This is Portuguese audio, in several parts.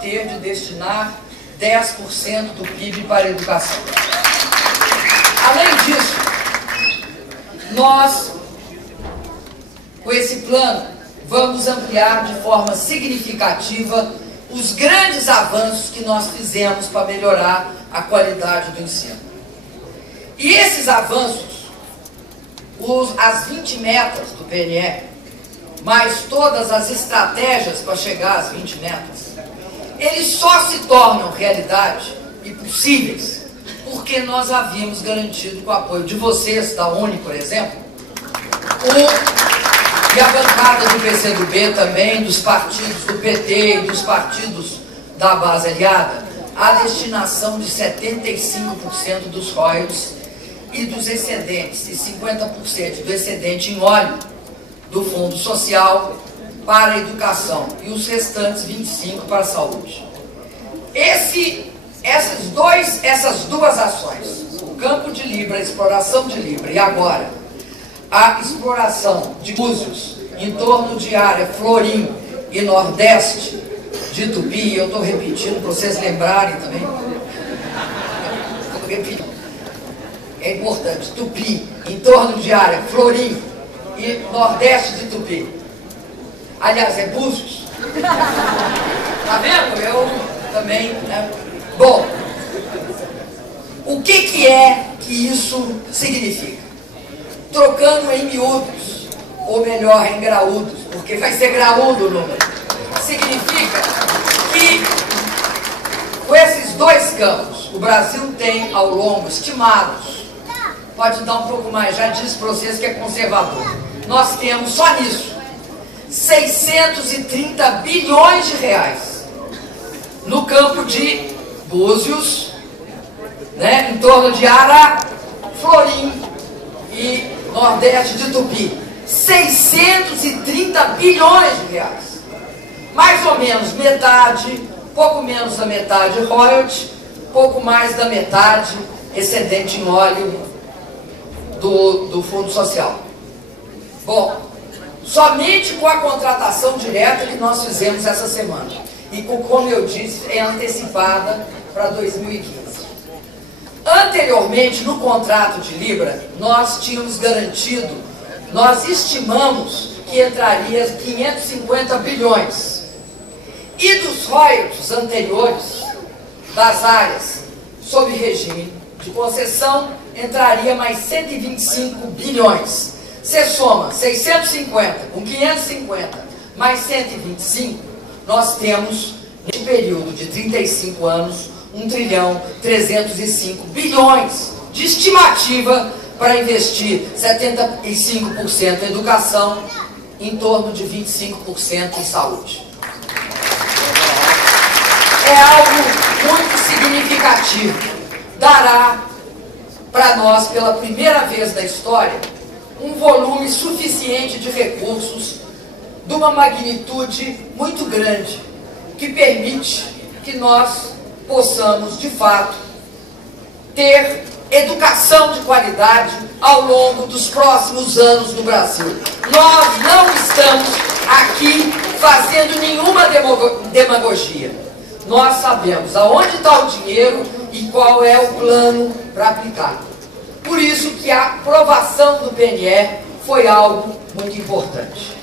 ter de destinar 10% do PIB para a educação. Além disso, nós, com esse plano, vamos ampliar de forma significativa os grandes avanços que nós fizemos para melhorar a qualidade do ensino. E esses avanços, as 20 metas do PNE, mais todas as estratégias para chegar às 20 metas, eles só se tornam realidade e possíveis porque nós havíamos garantido com o apoio de vocês, da UNE, por exemplo, e a bancada do PCdoB também, dos partidos do PT e dos partidos da base aliada, a destinação de 75% dos royalties e dos excedentes, e 50% do excedente em óleo do Fundo Social para a educação e os restantes 25% para a saúde. Essas duas ações, o campo de Libra, a exploração de Libra, e agora a exploração de Búzios em torno de área Florim e Nordeste de Tupi, eu estou repetindo para vocês lembrarem também, estou repetindo, é importante, Tupi, em torno de área Florim e Nordeste de Tupi. Aliás, é Búzios. Tá vendo? Eu também, né? Bom, o que é que isso significa? Trocando em miúdos, ou melhor, em graúdos, porque vai ser graúdo o número. Significa que, com esses dois campos, o Brasil tem ao longo, estimados, pode dar um pouco mais, já disse para vocês que é conservador, nós temos só nisso 630 bilhões de reais no campo de Búzios, né, em torno de Ara, Florim e Nordeste de Tupi. 630 bilhões de reais. Mais ou menos metade, pouco menos da metade royalty, pouco mais da metade excedente em óleo do Fundo Social. Bom, somente com a contratação direta que nós fizemos essa semana, e como eu disse, é antecipada para 2015. Anteriormente, no contrato de Libra, nós tínhamos garantido, nós estimamos que entraria 550 bilhões. E dos royalties anteriores, das áreas sob regime de concessão, entraria mais 125 bilhões. Você soma 650 com 550 mais 125, nós temos, nesse período de 35 anos, 1.305 bilhões de estimativa para investir 75% em educação, em torno de 25% em saúde. É algo muito significativo. Dará para nós, pela primeira vez na história, um volume suficiente de recursos de uma magnitude muito grande, que permite que nós possamos, de fato, ter educação de qualidade ao longo dos próximos anos no Brasil. Nós não estamos aqui fazendo nenhuma demagogia. Nós sabemos aonde está o dinheiro e qual é o plano para aplicar. Por isso que a aprovação do PNE foi algo muito importante.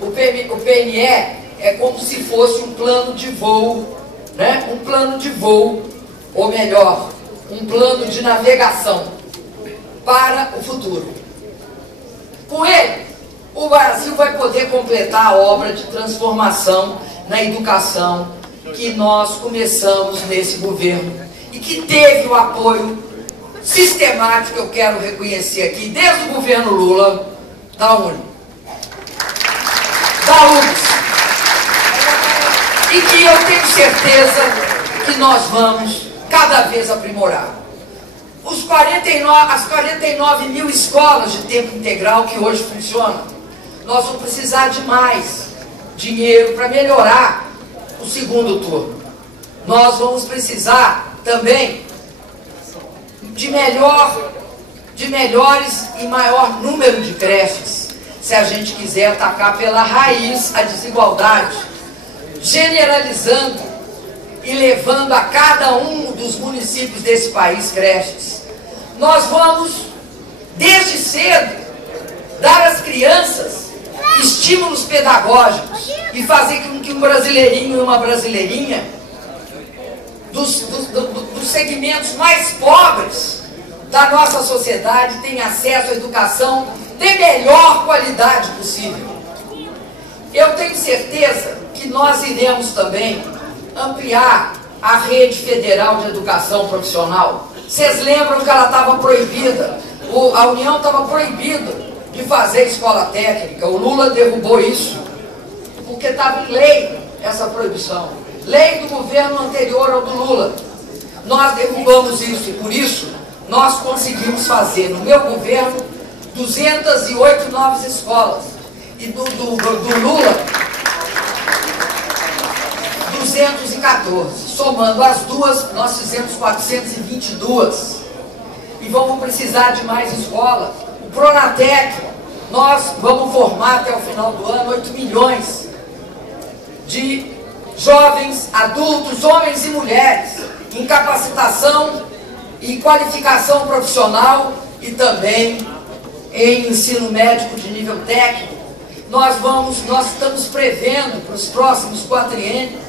O PNE é como se fosse um plano de voo, né? Um plano de voo, ou melhor, um plano de navegação para o futuro. Com ele, o Brasil vai poder completar a obra de transformação na educação que nós começamos nesse governo e que teve o apoio sistemático, eu quero reconhecer aqui, desde o governo Lula, da UNE, da UFS, e que eu tenho certeza que nós vamos cada vez aprimorar. As 49 mil escolas de tempo integral que hoje funcionam, nós vamos precisar de mais dinheiro para melhorar o segundo turno. Nós vamos precisar também de melhores e maior número de creches, se a gente quiser atacar pela raiz a desigualdade generalizando e levando a cada um dos municípios desse país creches. Nós vamos, desde cedo, dar às crianças estímulos pedagógicos e fazer com que um brasileirinho e uma brasileirinha dos segmentos mais pobres da nossa sociedade tenha acesso à educação de melhor qualidade possível. Eu tenho certeza que nós iremos também ampliar a rede federal de educação profissional. Vocês lembram que ela estava proibida, a União estava proibida de fazer escola técnica. O Lula derrubou isso, porque estava em lei essa proibição. Lei do governo anterior ao do Lula. Nós derrubamos isso e por isso nós conseguimos fazer no meu governo 208 novas escolas. E do Lula, 214. Somando as duas, nós fizemos 422. E vamos precisar de mais escolas. O Pronatec, nós vamos formar até o final do ano 8 milhões de jovens, adultos, homens e mulheres, em capacitação e qualificação profissional e também em ensino médico de nível técnico. Nós estamos prevendo para os próximos quatriênios,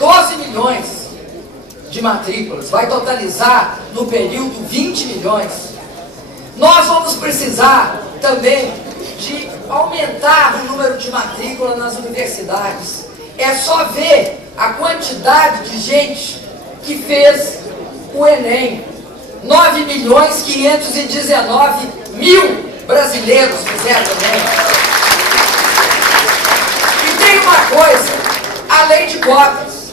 12 milhões de matrículas. Vai totalizar no período 20 milhões. Nós vamos precisar também de aumentar o número de matrículas nas universidades. É só ver a quantidade de gente que fez o Enem. 9.519.000 brasileiros fizeram o Enem. E tem uma coisa, a lei de cotas.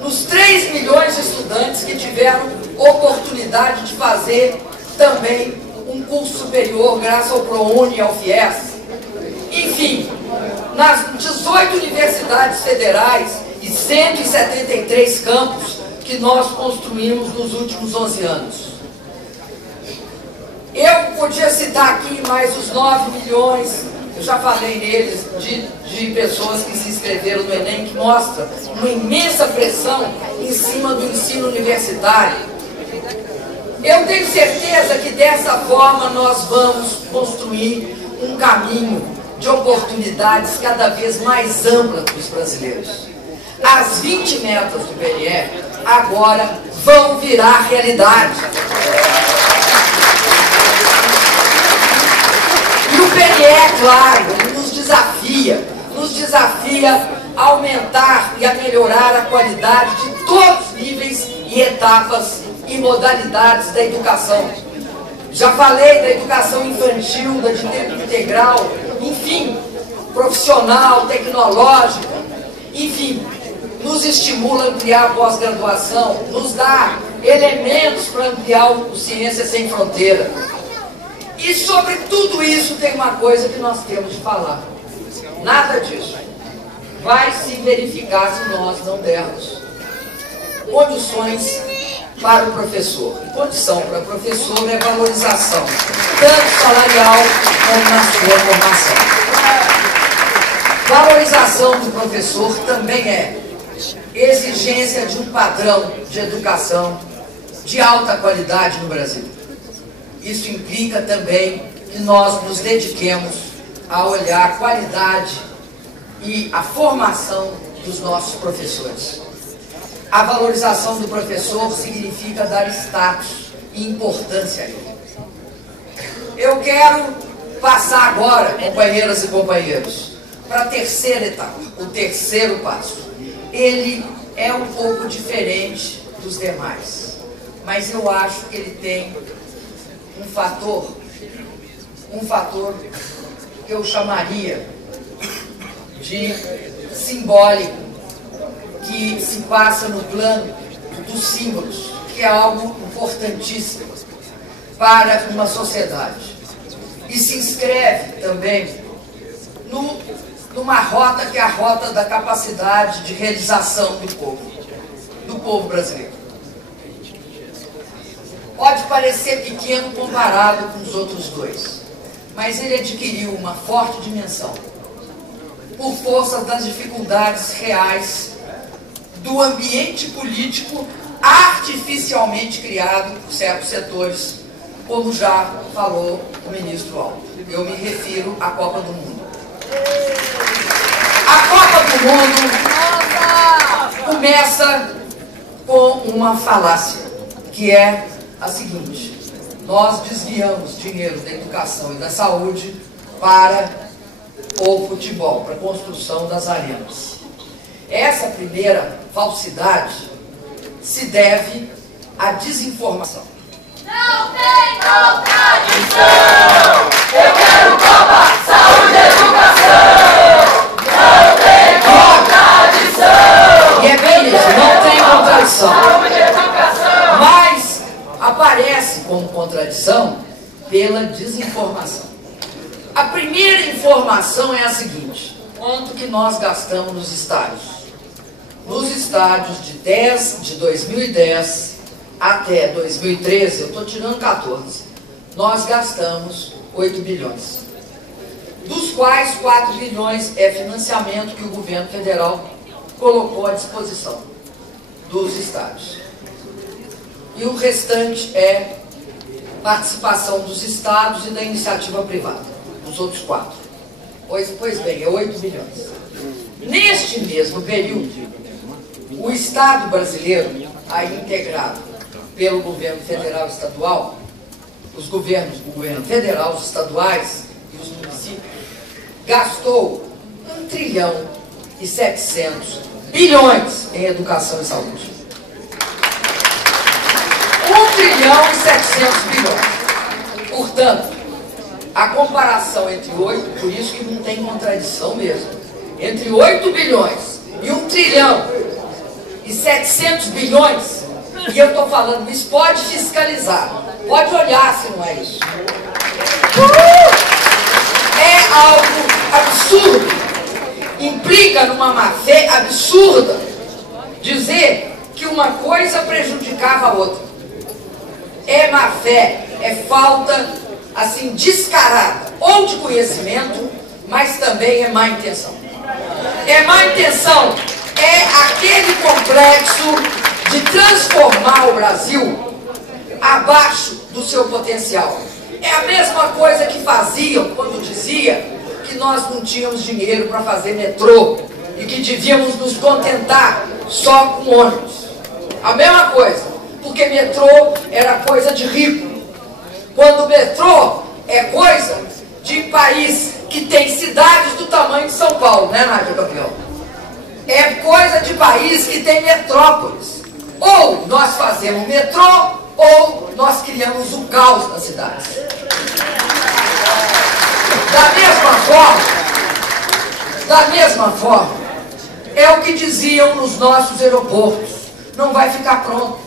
Nos 3 milhões de estudantes que tiveram oportunidade de fazer também um curso superior graças ao ProUni e ao FIES. Enfim, nas 18 universidades federais e 173 campos que nós construímos nos últimos 11 anos. Eu podia citar aqui mais os 9 milhões, eu já falei neles, de pessoas que se inscreveram no Enem, que mostra uma imensa pressão em cima do ensino universitário. Eu tenho certeza que dessa forma nós vamos construir um caminho de oportunidades cada vez mais ampla para os brasileiros. As 20 metas do PNE agora vão virar realidade. E o PNE, claro, nos desafia a aumentar e a melhorar a qualidade de todos os níveis e etapas e modalidades da educação. Já falei da educação infantil, da de tempo integral, enfim, profissional, tecnológica, enfim, nos estimula a ampliar a pós-graduação, nos dá elementos para ampliar o Ciência Sem Fronteira. E sobre tudo isso tem uma coisa que nós temos de falar. Nada disso vai se verificar se nós não dermos condições para o professor. E condição para o professor é valorização, tanto salarial como na sua formação. Valorização do professor também é exigência de um padrão de educação de alta qualidade no Brasil. Isso implica também que nós nos dediquemos a olhar a qualidade e a formação dos nossos professores. A valorização do professor significa dar status e importância a ele. Eu quero passar agora, companheiras e companheiros, para a terceira etapa, o terceiro passo. Ele é um pouco diferente dos demais, mas eu acho que ele tem um fator que eu chamaria de simbólico, que se passa no plano dos símbolos, que é algo importantíssimo para uma sociedade. E se inscreve também numa rota que é a rota da capacidade de realização do povo brasileiro. Pode parecer pequeno comparado com os outros dois, mas ele adquiriu uma forte dimensão. por força das dificuldades reais do ambiente político artificialmente criado por certos setores, como já falou o ministro Alto. Eu me refiro à Copa do Mundo. A Copa do Mundo começa com uma falácia, que é a seguinte: nós desviamos dinheiro da educação e da saúde para o futebol, para a construção das arenas. Essa primeira falsidade se deve à desinformação. Não tem contradição! Eu quero Copa, saúde e educação! Não tem contradição! E é bem isso, não tem contradição. Saúde e educação! Mas aparece como contradição pela desinformação. A primeira informação é a seguinte: quanto que nós gastamos nos estádios? Nos estádios de 2010 até 2013, eu estou tirando 14, nós gastamos 8 bilhões. Dos quais 4 bilhões é financiamento que o governo federal colocou à disposição dos estádios. E o restante é participação dos estados e da iniciativa privada, os outros 4. Pois bem, é 8 bilhões. Neste mesmo período, o Estado brasileiro, aí integrado pelo governo federal e estadual, o governo federal, os estaduais e os municípios, gastou 1 trilhão e 700 bilhões em educação e saúde. 1 trilhão e 700 bilhões. Portanto, a comparação entre 8, por isso que não tem contradição mesmo, entre 8 bilhões e 1 trilhão e 700 bilhões, e eu estou falando, isso pode fiscalizar, pode olhar se não é isso. É algo absurdo, implica numa má-fé absurda dizer que uma coisa prejudicava a outra. É má-fé, é falta, assim, descarada, ou de conhecimento, mas também é má intenção. É má intenção, é aquele complexo de transformar o Brasil abaixo do seu potencial. É a mesma coisa que faziam quando dizia que nós não tínhamos dinheiro para fazer metrô e que devíamos nos contentar só com ônibus. A mesma coisa, porque metrô era coisa de rico, quando metrô é coisa de país que tem cidades do tamanho de São Paulo, né, Nádia Campeão? É coisa de país que tem metrópoles. Ou nós fazemos metrô, ou nós criamos um caos nas cidades. Da mesma forma, é o que diziam nos nossos aeroportos: não vai ficar pronto.